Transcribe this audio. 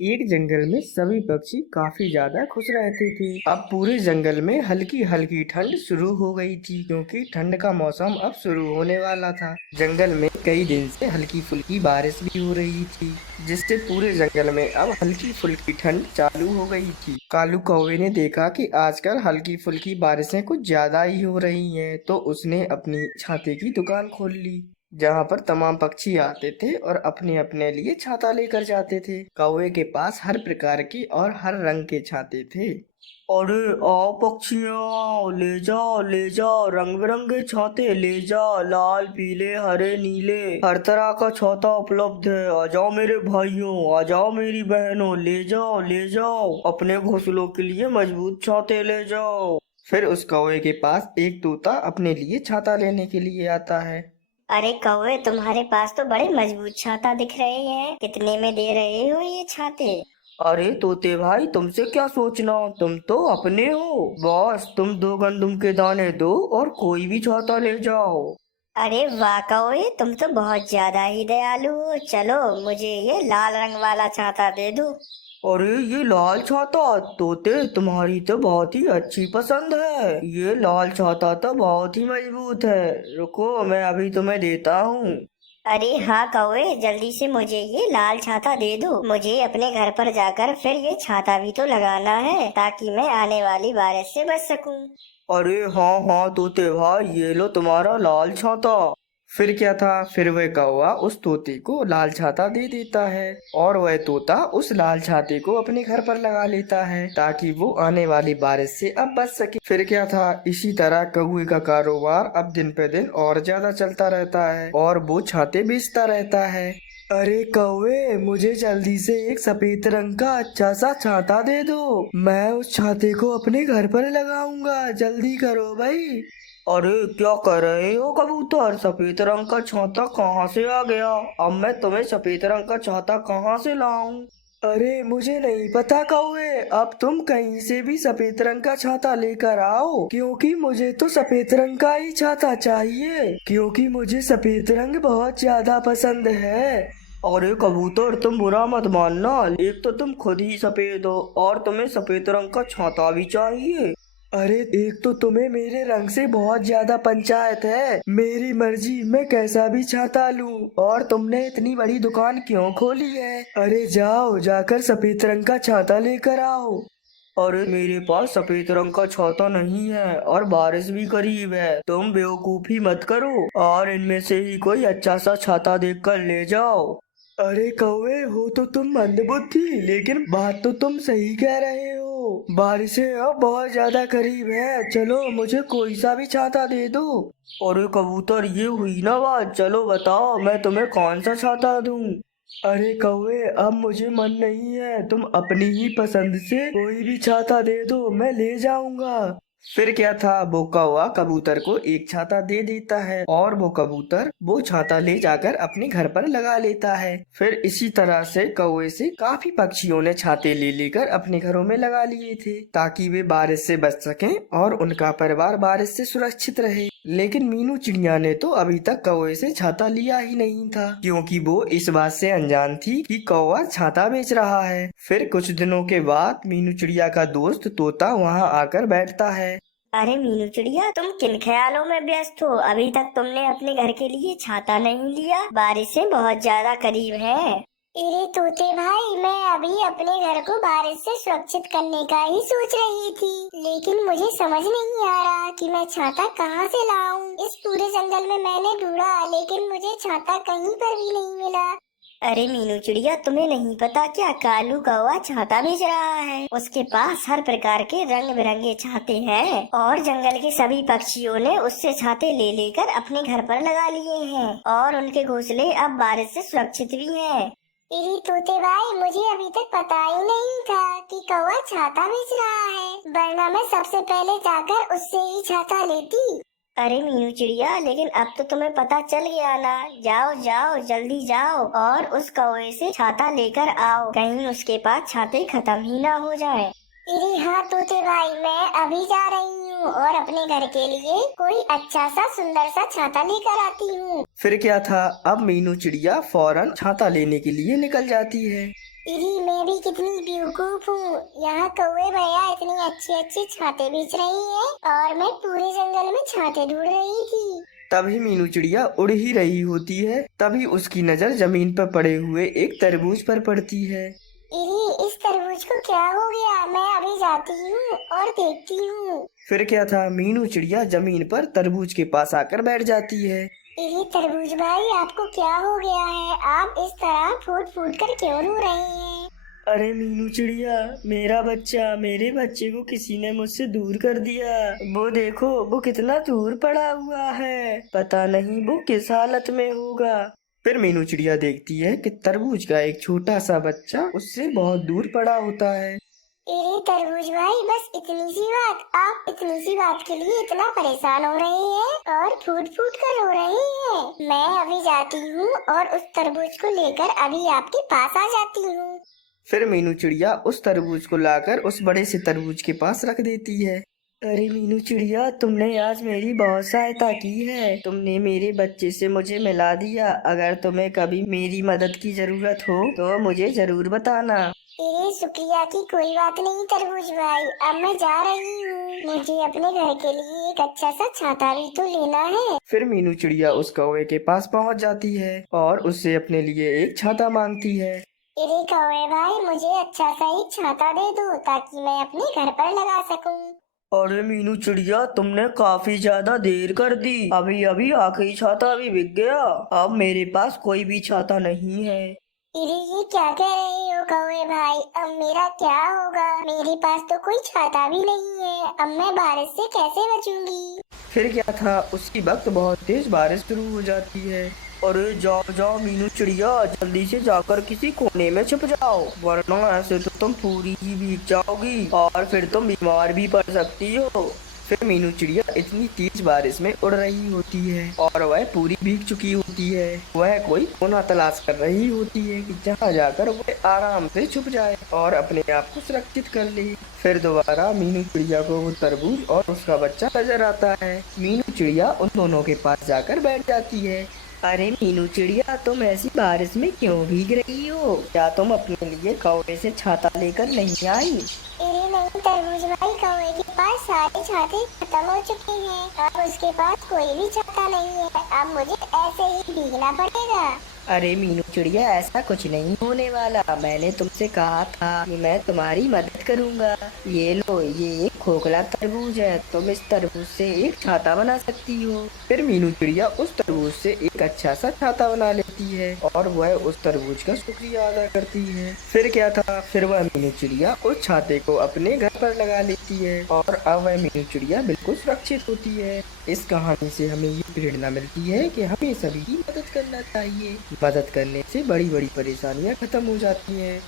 एक जंगल में सभी पक्षी काफी ज्यादा खुश रहते थे। अब पूरे जंगल में हल्की हल्की ठंड शुरू हो गई थी, क्योंकि ठंड का मौसम अब शुरू होने वाला था। जंगल में कई दिन से हल्की फुल्की बारिश भी हो रही थी, जिससे पूरे जंगल में अब हल्की फुल्की ठंड चालू हो गई थी। कालू कौवे ने देखा कि आजकल हल्की फुल्की बारिशें कुछ ज्यादा ही हो रही हैं, तो उसने अपनी छाते की दुकान खोल ली, जहाँ पर तमाम पक्षी आते थे और अपने अपने लिए छाता लेकर जाते थे। कौवे के पास हर प्रकार के और हर रंग के छाते थे। अरे आओ पक्षियों, ले जाओ रंग बिरंगे छाते ले जाओ, लाल पीले हरे नीले हर तरह का छाता उपलब्ध है। आ जाओ मेरे भाइयों, आ जाओ मेरी बहनों, ले जाओ अपने घोंसलों के लिए मजबूत छाते ले जाओ। फिर उस कौवे के पास एक तोता अपने लिए छाता लेने के लिए आता है। अरे कौवे, तुम्हारे पास तो बड़े मजबूत छाता दिख रहे हैं। कितने में दे रहे हो ये छाते? अरे तोते भाई, तुमसे क्या सोचना, तुम तो अपने हो। बस तुम 2 गंदुम के दाने दो और कोई भी छाता ले जाओ। अरे वाह कौवे, तुम तो बहुत ज्यादा ही दयालु हो। चलो मुझे ये लाल रंग वाला छाता दे दो। अरे ये लाल छाता, तोते तुम्हारी तो बहुत ही अच्छी पसंद है। ये लाल छाता तो बहुत ही मजबूत है, रुको मैं अभी तुम्हें देता हूँ। अरे हाँ कौवे, जल्दी से मुझे ये लाल छाता दे दो। मुझे अपने घर पर जाकर फिर ये छाता भी तो लगाना है, ताकि मैं आने वाली बारिश से बच सकूं। अरे हाँ हाँ तोते भाई, ये लो तुम्हारा लाल छाता। फिर क्या था, फिर वह कौवा उस तोते को लाल छाता दे देता है, और वह तोता उस लाल छाते को अपने घर पर लगा लेता है, ताकि वो आने वाली बारिश से अब बच सके। फिर क्या था, इसी तरह कौवे का कारोबार अब दिन पे दिन और ज्यादा चलता रहता है, और वो छाते बेचता रहता है। अरे कौवे, मुझे जल्दी से एक सफेद रंग का अच्छा सा छाता दे दो, मैं उस छाते को अपने घर पर लगाऊंगा, जल्दी करो भाई। अरे क्या कर रहे हो कबूतर, सफेद रंग का छाता कहाँ से आ गया? अब मैं तुम्हें सफेद रंग का छाता कहाँ से लाऊं? अरे मुझे नहीं पता कौवे, अब तुम कहीं से भी सफेद रंग का छाता लेकर आओ, क्योंकि मुझे तो सफेद रंग का ही छाता चाहिए, क्योंकि मुझे सफेद रंग बहुत ज्यादा पसंद है। अरे कबूतर, तुम बुरा मत मानना, एक तो तुम खुद ही सफेद हो और तुम्हें सफेद रंग का छाता भी चाहिए। अरे एक तो तुम्हें मेरे रंग से बहुत ज्यादा पंचायत है, मेरी मर्जी मैं कैसा भी छाता लूं, और तुमने इतनी बड़ी दुकान क्यों खोली है? अरे जाओ, जाकर सफेद रंग का छाता लेकर आओ। अरे मेरे पास सफेद रंग का छाता नहीं है और बारिश भी करीब है, तुम बेवकूफी मत करो और इनमें से ही कोई अच्छा सा छाता देख कर ले जाओ। अरे कौवे, हो तो तुम मंदबुद्धि, लेकिन बात तो तुम सही कह रहे हो, बारिशें अब बहुत ज्यादा करीब है, चलो मुझे कोई सा भी छाता दे दो। अरे कबूतर, ये हुई ना बात, चलो बताओ मैं तुम्हें कौन सा छाता दूं? अरे कौवे, अब मुझे मन नहीं है, तुम अपनी ही पसंद से कोई भी छाता दे दो, मैं ले जाऊंगा। फिर क्या था, वो कौवा कबूतर को एक छाता दे देता है, और वो कबूतर वो छाता ले जाकर अपने घर पर लगा लेता है। फिर इसी तरह से कौवे से काफी पक्षियों ने छाते ले लेकर अपने घरों में लगा लिए थे, ताकि वे बारिश से बच सकें और उनका परिवार बारिश से सुरक्षित रहे। लेकिन मीनू चिड़िया ने तो अभी तक कौवे से छाता लिया ही नहीं था, क्योंकि वो इस बात से अनजान थी कि कौवा छाता बेच रहा है। फिर कुछ दिनों के बाद मीनू चिड़िया का दोस्त तोता वहाँ आकर बैठता है। अरे मीनू चिड़िया, तुम किन ख्यालों में व्यस्त हो? अभी तक तुमने अपने घर के लिए छाता नहीं लिया, बारिशें बहुत ज्यादा करीब है। अरे तोते भाई, मैं अभी अपने घर को बारिश से सुरक्षित करने का ही सोच रही थी, लेकिन मुझे समझ नहीं आ रहा कि मैं छाता कहाँ से लाऊं। इस पूरे जंगल में मैंने ढूंढा, लेकिन मुझे छाता कहीं पर भी नहीं मिला। अरे मीनू चिड़िया, तुम्हें नहीं पता क्या, कालू कौवा छाता बेच रहा है। उसके पास हर प्रकार के रंग बिरंगे छाते हैं, और जंगल के सभी पक्षियों ने उससे छाते ले लेकर अपने घर पर लगा लिए हैं, और उनके घोंसले अब बारिश से सुरक्षित भी हैं। अरे तोते भाई, मुझे अभी तक पता ही नहीं था कि कौवा छाता बेच रहा है, वरना मैं सबसे पहले जाकर उससे ही छाता लेती। अरे मीनू चिड़िया, लेकिन अब तो तुम्हें पता चल गया ना। जाओ जाओ, जल्दी जाओ और उस कौवे से छाता लेकर आओ, कहीं उसके पास छाते खत्म ही ना हो जाए। अरे हाँ तोते भाई, मैं अभी जा रही हूँ और अपने घर के लिए कोई अच्छा सा सुंदर सा छाता लेकर आती हूँ। फिर क्या था, अब मीनू चिड़िया फौरन छाता लेने के लिए निकल जाती है। इरी मैं भी कितनी बेवकूफ हूँ। यहाँ कौवे भैया इतनी अच्छी अच्छी छाते बेच रही हैं और मैं पूरे जंगल में छाते ढूंढ रही थी। तभी मीनू चिड़िया उड़ ही रही होती है, तभी उसकी नजर जमीन पर पड़े हुए एक तरबूज पर पड़ती है। इरी इस तरबूज को क्या हो गया? मैं अभी जाती हूँ और देखती हूँ। फिर क्या था, मीनू चिड़िया जमीन पर तरबूज के पास आकर बैठ जाती है। इरी तरबूज भाई, आपको क्या हो गया है? आप इस तरह फूट फूट कर क्यों रो रहे हैं? अरे मीनू चिड़िया, मेरे बच्चे को किसी ने मुझसे दूर कर दिया। वो देखो, वो कितना दूर पड़ा हुआ है, पता नहीं वो किस हालत में होगा। फिर मीनू चिड़िया देखती है कि तरबूज का एक छोटा सा बच्चा उससे बहुत दूर पड़ा होता है। अरे तरबूज भाई, बस इतनी सी बात, आप इतनी सी बात के लिए इतना परेशान हो रहे हैं और फूट फूट कर रो रहे हैं। मैं अभी जाती हूँ और उस तरबूज को लेकर अभी आपके पास आ जाती हूँ। फिर मीनू चिड़िया उस तरबूज को लाकर उस बड़े से तरबूज के पास रख देती है। अरे मीनू चिड़िया, तुमने आज मेरी बहुत सहायता की है, तुमने मेरे बच्चे से मुझे मिला दिया। अगर तुम्हें कभी मेरी मदद की जरूरत हो तो मुझे जरूर बताना। अरे शुक्रिया की कोई बात नहीं तरबूज भाई, अब मैं जा रही हूँ। मुझे अपने घर के लिए एक अच्छा सा छाता भी तो लेना है। फिर मीनू चिड़िया उस कौवे के पास पहुँच जाती है और उससे अपने लिए एक छाता मांगती है। अरे कौवे भाई, मुझे अच्छा सा एक छाता दे दो ताकि मैं अपने घर पर लगा सकूं। अरे मीनू चिड़िया, तुमने काफी ज्यादा देर कर दी, अभी अभी आखिरी छाता भी बिक गया। अब मेरे पास कोई भी छाता नहीं है। अरे ये क्या कह रहे हो कौवे भाई? अब मेरा क्या होगा? मेरे पास तो कोई छाता भी नहीं है, अब मैं बारिश से कैसे बचूंगी? फिर क्या था, उसी वक्त बहुत तेज बारिश शुरू हो जाती है। अरे जाओ जाओ मीनू चिड़िया, जल्दी से जाकर किसी कोने में छुप जाओ, वरना ऐसे तो तुम पूरी ही भीग जाओगी और फिर तुम बीमार भी पड़ सकती हो। फिर मीनू चिड़िया इतनी तेज बारिश में उड़ रही होती है और वह पूरी भीग चुकी होती है। वह कोई कोना तलाश कर रही होती है कि जहाँ जाकर वह आराम से छुप जाए और अपने आप को सुरक्षित कर ले। फिर दोबारा मीनू चिड़िया को वो तरबूज और उसका बच्चा नजर आता है। मीनू चिड़िया उन दोनों के पास जाकर बैठ जाती है। अरे मीनू चिड़िया, तुम ऐसी बारिश में क्यों भीग रही हो? क्या तुम अपने लिए कौवे से छाता लेकर नहीं आई? अरे नहीं तरबूज भाई, कौवे के पास सारे छाते खत्म हो चुके हैं, अब उसके पास कोई भी छाता नहीं है। अब मुझे ऐसे ही भीगना पड़ेगा। अरे मीनू चिड़िया, ऐसा कुछ नहीं होने वाला, मैंने तुमसे कहा था कि मैं तुम्हारी मदद करूंगा। ये लो, ये एक खोखला तरबूज है, तुम इस तरबूज से एक छाता बना सकती हो। फिर मीनू चिड़िया उस तरबूज से एक अच्छा सा छाता बना लेती है और वह उस तरबूज का शुक्रिया अदा करती है। फिर क्या था, फिर वह मीनू चिड़िया उस छाते को अपने घर पर लगा लेती है और अब वह मीनू चिड़िया बिल्कुल सुरक्षित होती है। इस कहानी से हमें ये प्रेरणा मिलती है कि हमें सभी की मदद करना चाहिए। मदद करने से बड़ी बड़ी परेशानियां खत्म हो जाती हैं।